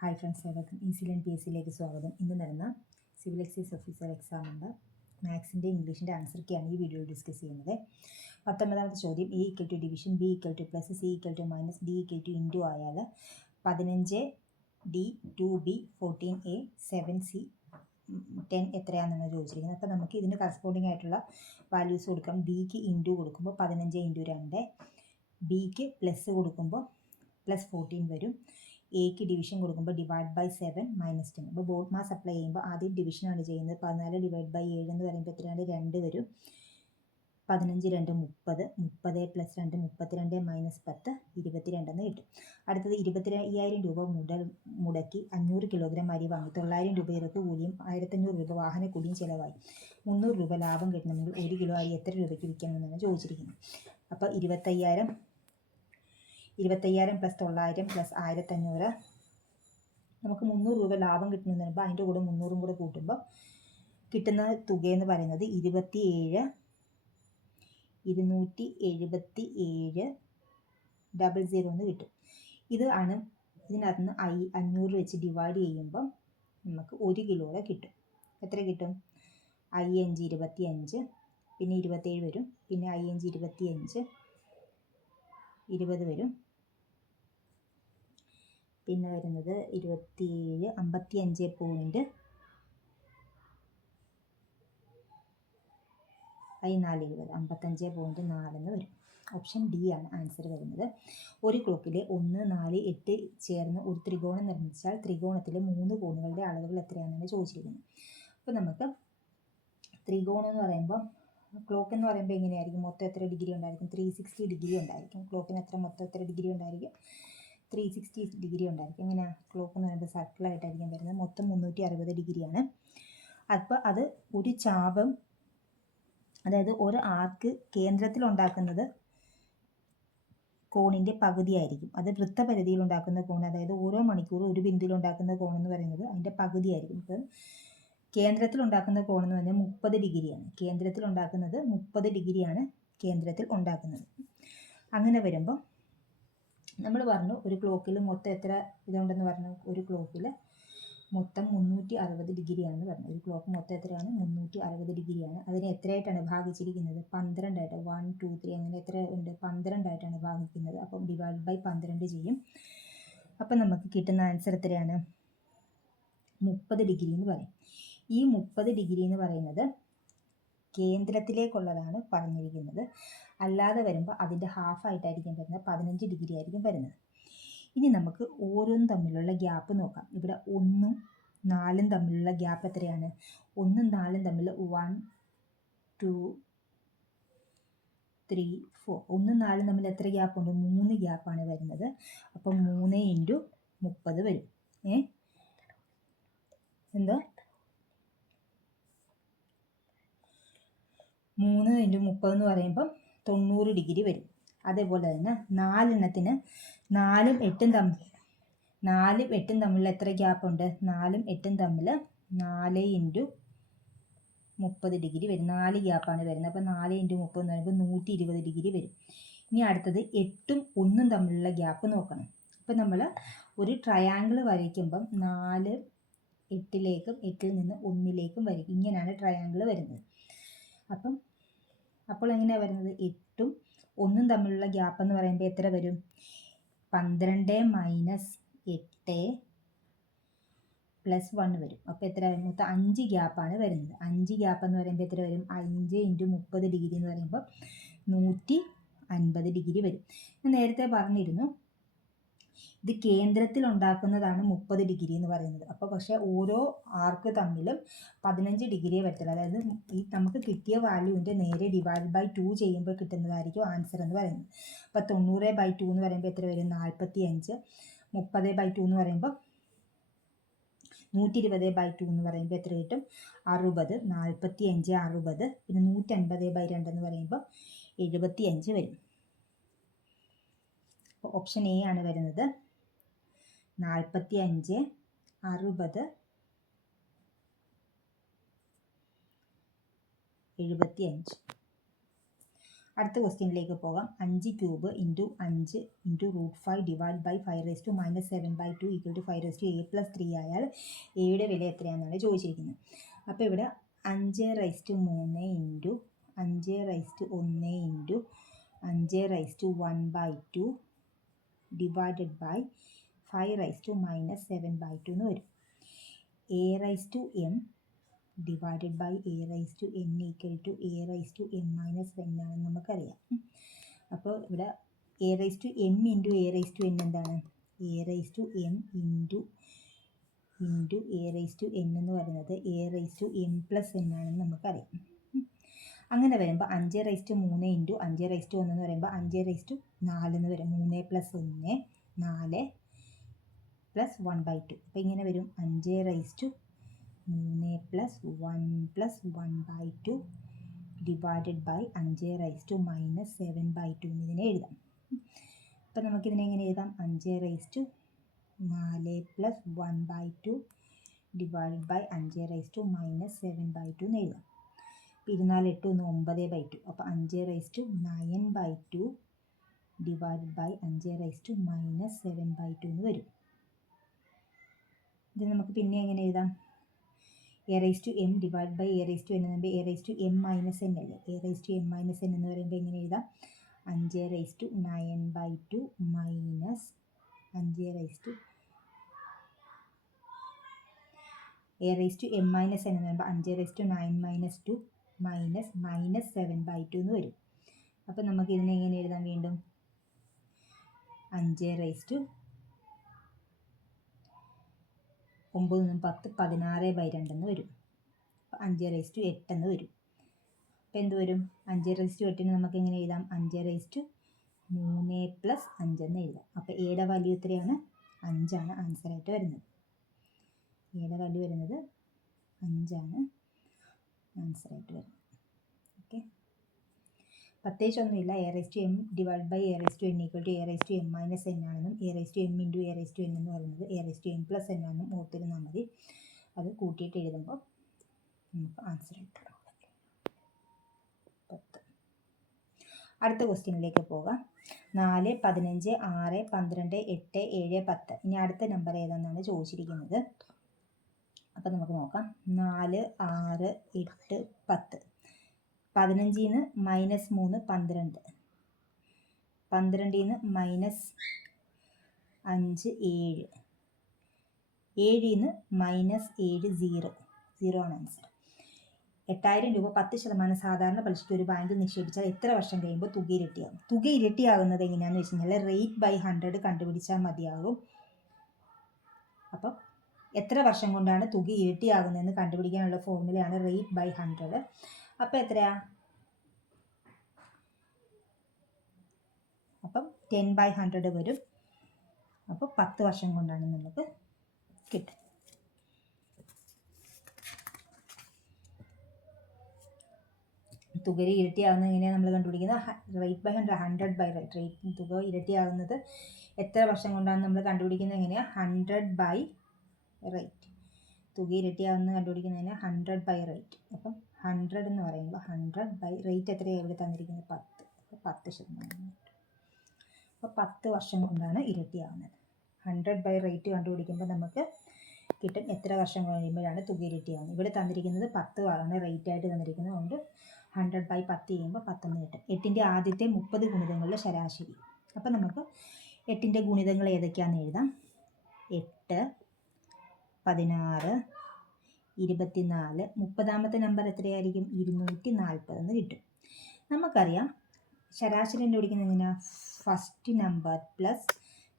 Hi friends, എല്ലാവർക്കും easy learn PSCയിലേക്ക് സ്വാഗതം. ഇന്ന് നടന്ന സിവിൽ എക്സൈസ് ഓഫീസർ എക്സാമിൻ്റെ മാത്സിൻ്റെ ഇംഗ്ലീഷിൻ്റെ ആൻസർക്കാണ് ഈ വീഡിയോയിൽ ഡിസ്കസ് ചെയ്യുന്നത്. 19ാമത്തെ ചോദ്യം, A = division, B = plus, C = minus, D = into ആയാൽ 15D 2B 14A 7C 10 എത്രയാണെന്നാണ് ചോദിച്ചിരിക്കുന്നത്. അപ്പോൾ നമുക്ക് ഇതിന് കറസ്പോണ്ടിങ് ആയിട്ടുള്ള വാല്യൂസ് കൊടുക്കാം. Dക്ക് ഇൻറ്റു കൊടുക്കുമ്പോൾ 15 × 2, Bക്ക് പ്ലസ് കൊടുക്കുമ്പോൾ പ്ലസ് 14 വരും, എക്ക് ഡിവിഷൻ കൊടുക്കുമ്പോൾ /7 -10. അപ്പോൾ ബോർഡ് മാസ് അപ്ലൈ ചെയ്യുമ്പോൾ ആദ്യം ഡിവിഷനാണ് ചെയ്യുന്നത്. 14 ÷ 7 എന്ന് പറയുമ്പോൾ എത്രയാണ്? 2 വരും. 15 2 30, 30 + 2 32 -10 22 എന്ന് കിട്ടും. അടുത്തത് 25,000 രൂപ മുടക്കി 500 കിലോഗ്രാം അരി വാങ്ങി. 900 രൂപ ഇറക്ക് കൂലിയും 1500 രൂപ വാഹന കൂലിയും ചിലവായി. 300 രൂപ ലാഭം കിട്ടണമെങ്കിൽ 1 കിലോ അരി എത്ര രൂപയ്ക്ക് വിൽക്കണമെന്നാണ് ചോദിച്ചിരിക്കുന്നത്. അപ്പോൾ 25,000 + 900 + 1500, നമുക്ക് 300 രൂപ ലാഭം കിട്ടുന്നതെന്ന് പറയുമ്പോൾ അതിൻ്റെ കൂടെ 300 കൂടെ കൂട്ടുമ്പോൾ കിട്ടുന്ന തുകയെന്ന് പറയുന്നത് 27,277,00 എന്ന് കിട്ടും. ഇതിനകത്ത് നിന്ന് 500 വെച്ച് ഡിവൈഡ് ചെയ്യുമ്പം നമുക്ക് 1 കിലോയുടെ കിട്ടും. എത്ര കിട്ടും? 5 5 25, പിന്നെ 27 വരും, പിന്നെ 5 5 25 20 വരും, പിന്നെ വരുന്നത് 27 55.4 55.4 എന്ന് വരും. ഓപ്ഷൻ ഡി ആണ് ആൻസർ വരുന്നത്. ഒരു ക്ലോക്കിലെ 1 4 8 ചേർന്ന് ഒരു ത്രികോണം നിർമ്മിച്ചാൽ ത്രികോണത്തിലെ 3 കോണുകളുടെ അളവുകൾ എത്രയാണെന്നാണ് ചോദിച്ചിരിക്കുന്നത്. അപ്പോൾ നമുക്ക് ത്രികോണം എന്ന് പറയുമ്പോൾ, ക്ലോക്ക് എന്ന് പറയുമ്പോൾ എങ്ങനെയായിരിക്കും? മൊത്തം എത്ര ഡിഗ്രി ഉണ്ടായിരിക്കും? 360 ഡിഗ്രി ഉണ്ടായിരിക്കും. ക്ലോക്കിന് മൊത്തം എത്ര ഡിഗ്രി ഉണ്ടായിരിക്കും? 360 ഡിഗ്രി ഉണ്ടായിരിക്കും. എങ്ങനെയാണ്? ക്ലോക്ക് എന്ന് പറയുമ്പോൾ സർക്കിളായിട്ടായിരിക്കും വരുന്നത്. മൊത്തം 360 ഡിഗ്രിയാണ്. അപ്പോൾ അത് ഒരു ചാപം, അതായത് ഒരു ആർക്ക് കേന്ദ്രത്തിൽ ഉണ്ടാക്കുന്നത് കോണിൻ്റെ പകുതിയായിരിക്കും. അത് വൃത്തപരിധിയിൽ ഉണ്ടാക്കുന്ന കോൺ, അതായത് ഓരോ മണിക്കൂറും ഒരു ബിന്ദുവിൽ ഉണ്ടാക്കുന്ന കോൺ എന്ന് പറയുന്നത് അതിൻ്റെ പകുതിയായിരിക്കും. ഇപ്പം കേന്ദ്രത്തിൽ ഉണ്ടാക്കുന്ന കോൺ എന്ന് പറഞ്ഞാൽ 30 ഡിഗ്രിയാണ്. കേന്ദ്രത്തിൽ ഉണ്ടാക്കുന്നത് 30 ഡിഗ്രിയാണ് കേന്ദ്രത്തിൽ ഉണ്ടാക്കുന്നത്. അങ്ങനെ വരുമ്പോൾ നമ്മൾ പറഞ്ഞു ഒരു ക്ലോക്കിൽ മൊത്തം എത്ര ഇതുണ്ടെന്ന് പറഞ്ഞു. ഒരു ക്ലോക്കിൽ മൊത്തം 360 ഡിഗ്രിയാണെന്ന് പറഞ്ഞു. ഒരു ക്ലോക്ക് മൊത്തം എത്രയാണ്? 360 ഡിഗ്രിയാണ്. അതിനെ എത്രയായിട്ടാണ് ഭാഗിച്ചിരിക്കുന്നത്? 12 ആയിട്ട്. 1 2 3 അങ്ങനെ എത്ര ഉണ്ട്? 12 ആയിട്ടാണ് ഭാഗിക്കുന്നത്. അപ്പം /12 ചെയ്യും. അപ്പം നമുക്ക് കിട്ടുന്ന ആൻസർ എത്രയാണ്? 30 ഡിഗ്രി എന്ന് പറയും. ഈ 30 ഡിഗ്രി എന്ന് പറയുന്നത് കേന്ദ്രത്തിലേക്കുള്ളതാണ് പറഞ്ഞിരിക്കുന്നത്. അല്ലാതെ വരുമ്പോൾ അതിൻ്റെ ഹാഫായിട്ടായിരിക്കും വരുന്നത്. 15 ഡിഗ്രി ആയിരിക്കും വരുന്നത്. ഇനി നമുക്ക് ഓരോന്നും തമ്മിലുള്ള ഗ്യാപ്പ് നോക്കാം. ഇവിടെ 1 4 തമ്മിലുള്ള ഗ്യാപ്പ് എത്രയാണ്? 1 4 തമ്മിൽ 1 2 3 4. 1 4 തമ്മിൽ എത്ര ഗ്യാപ്പുണ്ട്? 3 ഗ്യാപ്പാണ് വരുന്നത്. അപ്പം 3 × 30 വരും. എന്താ? 3 × 30 എന്ന് പറയുമ്പം 90 ഡിഗ്രി വരും. അതേപോലെ തന്നെ 4 എണ്ണത്തിന് 4 8 തമ്മിൽ എത്ര ഗ്യാപ്പുണ്ട്? 4 8 തമ്മിൽ 4 × 30 ഡിഗ്രി വരും. 4 ഗ്യാപ്പാണ് വരുന്നത്. അപ്പോൾ 4 × 30 എന്ന് പറയുമ്പോൾ 120 ഡിഗ്രി വരും. ഇനി അടുത്തത് 8ഉം 1ഉം തമ്മിലുള്ള ഗ്യാപ്പ് നോക്കണം. അപ്പോൾ നമ്മൾ ഒരു ട്രയാങ്കിൾ വരയ്ക്കുമ്പം 4 8ലേക്കും 8ൽ നിന്ന് 1ലേക്കും വരയ്ക്കും. ഇങ്ങനെയാണ് ട്രയാങ്കിൾ വരുന്നത്. അപ്പോൾ എങ്ങനെയാണ് വരുന്നത്? 8ഉം 1ഉം തമ്മിലുള്ള ഗ്യാപ്പ് എന്ന് പറയുമ്പോൾ എത്ര വരും? 12 - 8 + 1 വരും. അപ്പോൾ എത്ര വരും? മൊത്തം 5 ഗ്യാപ്പാണ് വരുന്നത്. 5 ഗ്യാപ്പ് എന്ന് പറയുമ്പോൾ എത്ര വരും? 5 × 30 ഡിഗ്രി എന്ന് പറയുമ്പോൾ 150 ഡിഗ്രി വരും. ഞാൻ നേരത്തെ പറഞ്ഞിരുന്നു ഇത് കേന്ദ്രത്തിൽ ഉണ്ടാക്കുന്നതാണ് 30 ഡിഗ്രി എന്ന് പറയുന്നത്. അപ്പോൾ പക്ഷേ ഓരോ ആർക്ക് തമ്മിലും 15 ഡിഗ്രിയെ വരത്തുള്ളൂ. അതായത് ഈ നമുക്ക് കിട്ടിയ വാല്യൂവിൻ്റെ നേരെ /2 ചെയ്യുമ്പോൾ കിട്ടുന്നതായിരിക്കും ആൻസർ എന്ന് പറയുന്നത്. അപ്പോൾ 90/2 എന്ന് പറയുമ്പോൾ എത്ര വരും? 45. 30/2 എന്ന് പറയുമ്പോൾ 120/2 എന്ന് പറയുമ്പോൾ എത്ര കിട്ടും? 60. 45 60. പിന്നെ 150/2 എന്ന് പറയുമ്പോൾ 75 വരും. അപ്പോൾ ഓപ്ഷൻ എ ആണ് വരുന്നത്. 45 60 75. അടുത്ത ക്വസ്റ്റ്യനിലേക്ക് പോകാം. 5 cube into 5 into √5 divide by 5⁻⁻7/2 equal to 5⁻A+3 ആയാൽ എയുടെ വില എത്രയാണെന്നാണ് ചോദിച്ചിരിക്കുന്നത്. അപ്പോൾ ഇവിടെ 5⁻3 ഇൻറ്റു 5⁻1 ഇൻറ്റു 5⁻1/2 ഡിവൈഡഡ് ബൈ 5⁻⁻7/2 എന്ന് വരും. A⁻m divided by A⁻n equal to A⁻m - 1 ആണെന്ന് നമുക്കറിയാം. അപ്പോൾ ഇവിടെ A⁻m ഇൻറ്റു A⁻n എന്താണ്? A⁻m ഇൻറ്റു A⁻n എന്ന് പറയുന്നത് A⁻m+n ആണെന്ന് നമുക്കറിയാം. അങ്ങനെ വരുമ്പോൾ 5⁻3 ഇൻറ്റു 5⁻1 എന്ന് പറയുമ്പോൾ 5⁻4 എന്ന് വരും. 3 + 1 4 + 1/2. അപ്പോൾ ഇങ്ങനെ വരും 5⁻3 + 1 + 1/2 ഡിവൈഡഡ് ബൈ 5⁻⁻7/2 ഇതിനെ എഴുതാം. അപ്പോൾ നമുക്കിതിനെ എങ്ങനെ എഴുതാം? 5⁻4 + 1/2 ഡിവൈഡഡ് ബൈ 5⁻⁻7/2 എന്ന് എഴുതാം. 24 8 9/2. അപ്പോൾ 5⁻9/2 ഡിവൈഡഡ് ബൈ 5⁻⁻7/2 എന്ന് വരും. ഇത് നമുക്ക് പിന്നെ എങ്ങനെ എഴുതാം? A⁻m ഡിവൈഡ് ബൈ A⁻n എന്ന് പറയുമ്പോൾ A⁻m - n അല്ലേ? A⁻m - n എന്ന് പറയുമ്പോൾ എങ്ങനെ എഴുതാം? 5⁻9/2 മൈനസ് 5 A⁻m - n എന്ന് പറയുമ്പോൾ 5⁻9 - 2 മൈനസ് -7/2 എന്ന് വരും. അപ്പോൾ നമുക്ക് ഇതിനെ എങ്ങനെ എഴുതാം? വീണ്ടും 5⁻9 10 16/2 എന്ന് വരും. അപ്പോൾ 5⁸ എന്ന് വരും. അപ്പോൾ എന്ത് വരും? 5⁸ നമുക്ക് എങ്ങനെ എഴുതാം? 5⁻3 + 5 എന്ന് എഴുതാം. അപ്പോൾ എയുടെ വാല്യൂ എത്രയാണ്? 5 ആണ് ആൻസറായിട്ട് വരുന്നത്. എയുടെ വാല്യൂ വരുന്നത് 5 ആണ് ആൻസറായിട്ട് വരുന്നത്. ഓക്കെ, പ്രത്യേകിച്ചൊന്നുമില്ല. A⁻m divide by A⁻n equal to A⁻m - n ആണെന്നും A⁻m ഇൻറ്റു A⁻n എന്ന് പറയുന്നത് A⁻m+n ആണെന്നും ഓർത്തിരുന്നാൽ മതി. അത് കൂട്ടിയിട്ട് എഴുതുമ്പോൾ നമുക്ക് ആൻസറായിട്ട് 10. അടുത്ത ക്വസ്റ്റ്യനിലേക്ക് പോകാം. 4 15 6 12 8 7 10. ഇനി അടുത്ത നമ്പർ ഏതാണെന്നാണ് ചോദിച്ചിരിക്കുന്നത്. അപ്പം നമുക്ക് നോക്കാം. 4 6 8 10. 15 -3 12. 12 -5 7. 7 -7 0. 0 ആണ് ആൻസർ. 8000 രൂപ 10% സാധാരണ പലിശയ്ക്ക് ഒരു ബാങ്കിൽ നിക്ഷേപിച്ചാൽ എത്ര വർഷം കഴിയുമ്പോൾ തുക ഇരട്ടിയാകും? തുക ഇരട്ടിയാകുന്നത് എങ്ങനെയാണെന്ന് വെച്ച് കഴിഞ്ഞാൽ റേറ്റ് ബൈ 100 കണ്ടുപിടിച്ചാൽ മതിയാകും. അപ്പം എത്ര വർഷം കൊണ്ടാണ് തുക ഇരട്ടിയാകുന്നതെന്ന് കണ്ടുപിടിക്കാനുള്ള ഫോർമുലയാണ് റേറ്റ് ബൈ 100. അപ്പോൾ എത്രയാ? അപ്പം 10/100 വരും. അപ്പോൾ 10 വർഷം കൊണ്ടാണ് നമുക്ക് കിട്ടും. തുക ഇരട്ടിയാകുന്നത് എങ്ങനെയാണ് നമ്മൾ കണ്ടുപിടിക്കുന്നത്? Rate by 100 100/റേറ്റ്. റേറ്റ് തുക ഇരട്ടിയാകുന്നത് എത്ര വർഷം കൊണ്ടാണ് നമ്മൾ കണ്ടുപിടിക്കുന്നത്? എങ്ങനെയാണ്? 100/റേറ്റ്. തുക ഇരട്ടിയാകുന്നത് കണ്ടുപിടിക്കുന്നതിന് 100/റേറ്റ്. അപ്പം 100 എന്ന് പറയുമ്പോൾ 100/റേറ്റ് എത്രയാണ് ഇവിടെ തന്നിരിക്കുന്നത്? 10. അപ്പോൾ 10%. അപ്പോൾ 10 വർഷം കൊണ്ടാണ് ഇരട്ടിയാവുന്നത്. 100/റേറ്റ് കണ്ടുപിടിക്കുമ്പോൾ നമുക്ക് കിട്ടും എത്ര വർഷം കഴിയുമ്പോഴാണ് തുക ഇരട്ടിയാവുന്നത്. ഇവിടെ തന്നിരിക്കുന്നത് 10 ആണ് റേറ്റ് ആയിട്ട് തന്നിരിക്കുന്നത്. അതുകൊണ്ട് 100/10 ചെയ്യുമ്പോൾ 10 കിട്ടും. 8ൻ്റെ ആദ്യത്തെ 30 ഗുണിതങ്ങളുടെ ശരാശരി. അപ്പോൾ നമുക്ക് 8ൻ്റെ ഗുണിതങ്ങൾ ഏതൊക്കെയാണെന്ന് എഴുതാം. 8 16 24. 30ാമത്തെ നമ്പർ എത്രയായിരിക്കും? 240 എന്ന് കിട്ടും. നമുക്കറിയാം ശരാശരി കണ്ടുപിടിക്കുന്നത് എങ്ങനെയാണ്? First number plus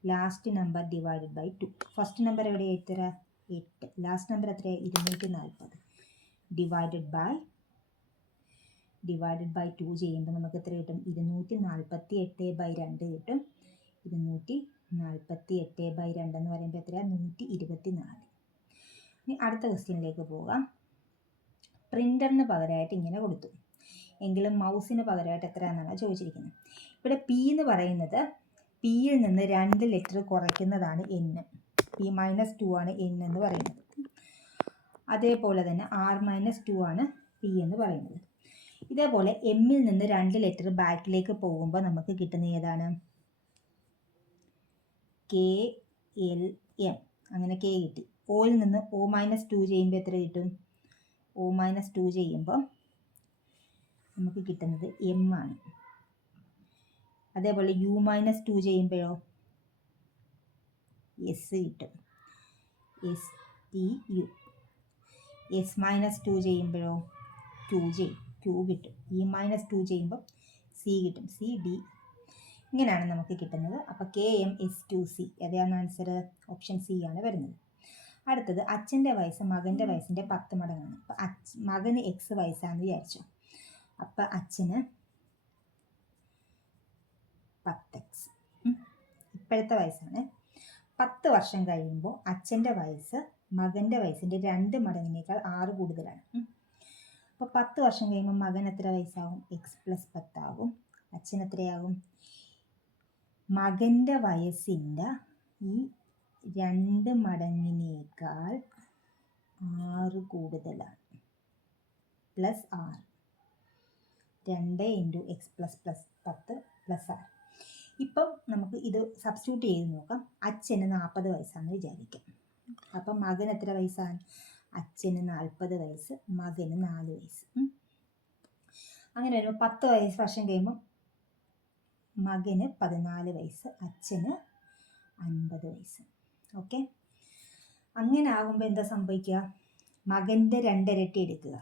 last number divided by 2. First number എവിടെയാണ്? എത്ര? 8. ലാസ്റ്റ് നമ്പർ എത്രയാണ്? 240 ഡിവൈഡഡ് ബൈ 2 ചെയ്യുമ്പോൾ നമുക്ക് എത്ര കിട്ടും? 248/2 കിട്ടും. 248/2 എന്ന് പറയുമ്പോൾ എത്രയാണ്? 124. ഇനി അടുത്ത ക്വസ്റ്റ്യനിലേക്ക് പോകാം. പ്രിൻ്ററിന് പകരമായിട്ട് ഇങ്ങനെ കൊടുത്തു, എങ്കിലും മൗസിന് പകരമായിട്ട് എത്രയാണെന്നാണ് ചോദിച്ചിരിക്കുന്നത്. ഇവിടെ പി എന്ന് പറയുന്നത് പിയിൽ നിന്ന് 2 ലെറ്റർ കുറയ്ക്കുന്നതാണ് N. P-2 ആണ് N എന്ന് പറയുന്നത്. അതേപോലെ തന്നെ R-2 ആണ് P എന്ന് പറയുന്നത്. ഇതേപോലെ എമ്മിൽ നിന്ന് 2 ലെറ്റർ ബാക്കിലേക്ക് പോകുമ്പോൾ നമുക്ക് കിട്ടുന്ന ഏതാണ്? KLM. അങ്ങനെ K കിട്ടി. ഓയിൽ നിന്ന് O-2 ചെയ്യുമ്പോൾ എത്ര കിട്ടും? O-2 ചെയ്യുമ്പോൾ നമുക്ക് കിട്ടുന്നത് M ആണ്. അതേപോലെ U-2 ചെയ്യുമ്പോഴോ S കിട്ടും. STU. S-2 ചെയ്യുമ്പോഴോ QJ, Q കിട്ടും. E-2 ചെയ്യുമ്പോൾ C കിട്ടും. CD. ഇങ്ങനെയാണ് നമുക്ക് കിട്ടുന്നത്. അപ്പോൾ KMS2C. ഏതാണ് ആൻസർ? ഓപ്ഷൻ സി ആണ് വരുന്നത്. അടുത്തത് അച്ഛൻ്റെ വയസ്സ് മകൻ്റെ വയസ്സിൻ്റെ 10 മടങ്ങാണ്. അപ്പോൾ മകന് X വയസ്സാണെന്ന് വിചാരിച്ചു. അപ്പോൾ അച്ഛന് 10X. ഇപ്പോഴത്തെ വയസ്സാണ്. 10 വർഷം കഴിയുമ്പോൾ അച്ഛൻ്റെ വയസ്സ് മകൻ്റെ വയസ്സിൻ്റെ 2 മടങ്ങിനേക്കാൾ 6 കൂടുതലാണ്. അപ്പോൾ 10 വർഷം കഴിയുമ്പോൾ മകൻ എത്ര വയസ്സാകും? X+10 ആകും. അച്ഛൻ എത്രയാകും? മകൻ്റെ വയസ്സിൻ്റെ ഈ 2 മടങ്ങിനേക്കാൾ 6 കൂടുതലാണ്. +6. 2 × X+10 +6. ഇപ്പം നമുക്ക് ഇത് സബ്സ്റ്റിറ്റ്യൂട്ട് ചെയ്ത് നോക്കാം. അച്ഛന് 40 വയസ്സാണെന്ന് വിചാരിക്കാം. അപ്പം മകൻ എത്ര വയസ്സാണ്? അച്ഛന് 40 വയസ്സ്, മകന് 4 വയസ്സ്. അങ്ങനെ വരുമ്പോൾ 10 വർഷം കഴിയുമ്പോൾ മകന് 14 വയസ്സ്, അച്ഛന് 50 വയസ്സ്. ഓക്കെ. അങ്ങനെ ആകുമ്പോൾ എന്താ സംഭവിക്കുക? മകൻ്റെ 2 ഇരട്ടി എടുക്കുക.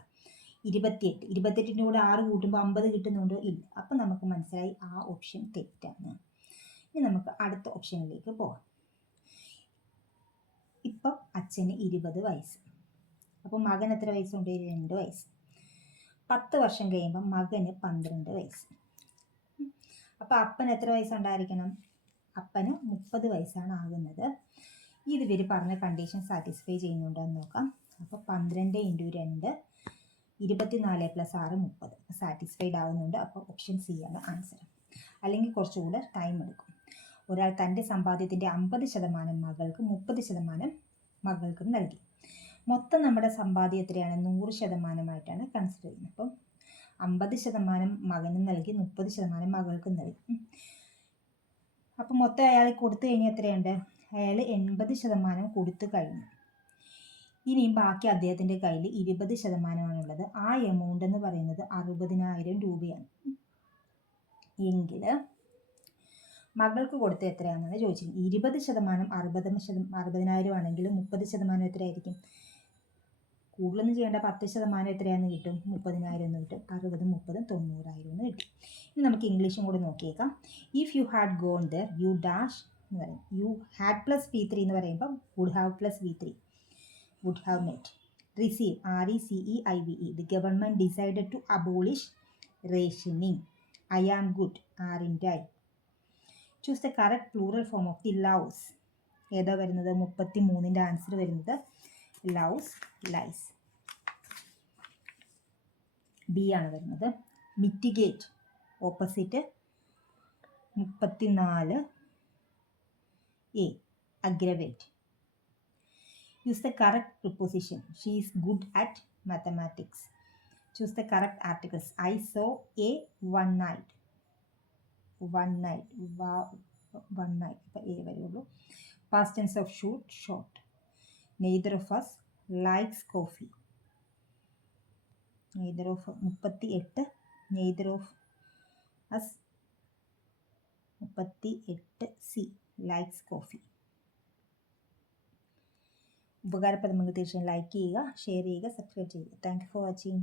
28. 28ൻ്റെ കൂടെ 6 കൂട്ടുമ്പോൾ 50 കിട്ടുന്നുണ്ടോ? ഇല്ല. അപ്പം നമുക്ക് മനസ്സിലായി ആ ഓപ്ഷൻ തെറ്റാണ്. ഇനി നമുക്ക് അടുത്ത ഓപ്ഷനിലേക്ക് പോകാം. ഇപ്പം അച്ഛന് 20 വയസ്സ്. അപ്പോൾ മകൻ എത്ര വയസ്സുണ്ട്? 2 വയസ്സ്. 10 വർഷം കഴിയുമ്പോൾ മകന് 12 വയസ്സ്. അപ്പോൾ അപ്പന് എത്ര വയസ്സുണ്ടായിരിക്കണം? അപ്പന് 30 വയസ്സാണ് ആകുന്നത്. ഇത് ഇവർ പറഞ്ഞ കണ്ടീഷൻ സാറ്റിസ്ഫൈ ചെയ്യുന്നുണ്ടോ എന്ന് നോക്കാം. അപ്പോൾ 12 × 2 24 + 6 30. സാറ്റിസ്ഫൈഡ് ആവുന്നുണ്ട്. അപ്പോൾ ഓപ്ഷൻ സി ആണ് ആൻസർ. അല്ലെങ്കിൽ കുറച്ചുകൂടെ ടൈം എടുക്കും. ഒരാൾ തൻ്റെ സമ്പാദ്യത്തിൻ്റെ 50% മകൾക്ക് 30% മകൾക്കും നൽകി. മൊത്തം നമ്മുടെ സമ്പാദ്യം എത്രയാണ്? 100%ആയിട്ടാണ് കൺസിഡർ ചെയ്യുന്നത്. അപ്പം 50% മകനും നൽകി, 30% മകൾക്കും നൽകി. അപ്പം മൊത്തം അയാൾ കൊടുത്തു കഴിഞ്ഞാൽ എത്രയുണ്ട്? അയാൾ 80% കൊടുത്തു കഴിഞ്ഞു. ഇനിയും ബാക്കി അദ്ദേഹത്തിൻ്റെ കയ്യിൽ 20%ആണുള്ളത്. ആ എമൗണ്ട് എന്ന് പറയുന്നത് 60,000 രൂപയാണ്. എങ്കിൽ മകൾക്ക് കൊടുത്ത എത്രയാണെന്നാണ് ചോദിച്ചത്. 20% 60,000 ആണെങ്കിൽ 30% എത്രയായിരിക്കും? കൂടുതലൊന്നും ചെയ്യേണ്ട. 10% എത്രയാണെന്ന് കിട്ടും? 30,000 എന്ന് കിട്ടും. 60, 30, 90,000 എന്ന് കിട്ടും. ഇനി നമുക്ക് ഇംഗ്ലീഷും കൂടി നോക്കിയേക്കാം. If you had gone there you dash എന്ന് പറയും. യു ഹാഡ് +V3 എന്ന് പറയുമ്പോൾ would have +V3. would have met. Receive, RECEIVE. The government decided to abolish rationing. I am good, aren't I? Choose the correct plural form of the loves. ഏതാ വരുന്നത്? 33ൻ്റെ answer വരുന്നത് loves, lies. B ആണ് വരുന്നത്. Mitigate opposite 34 A. Aggravate. Use the correct preposition. She is good at mathematics. Choose the correct articles. I saw a one night. One night. One night. അപ്പോൾ A വരുള്ളൂ. Past tense of shoot, shot. Neither of us likes coffee. Neither of 38. Neither of us 38 C likes coffee. ഉപകാരപ്രദമെങ്കിൽ തീർച്ചയായും like ചെയ്യുക, share ചെയ്യുക, subscribe ചെയ്യുക. Thank you for watching.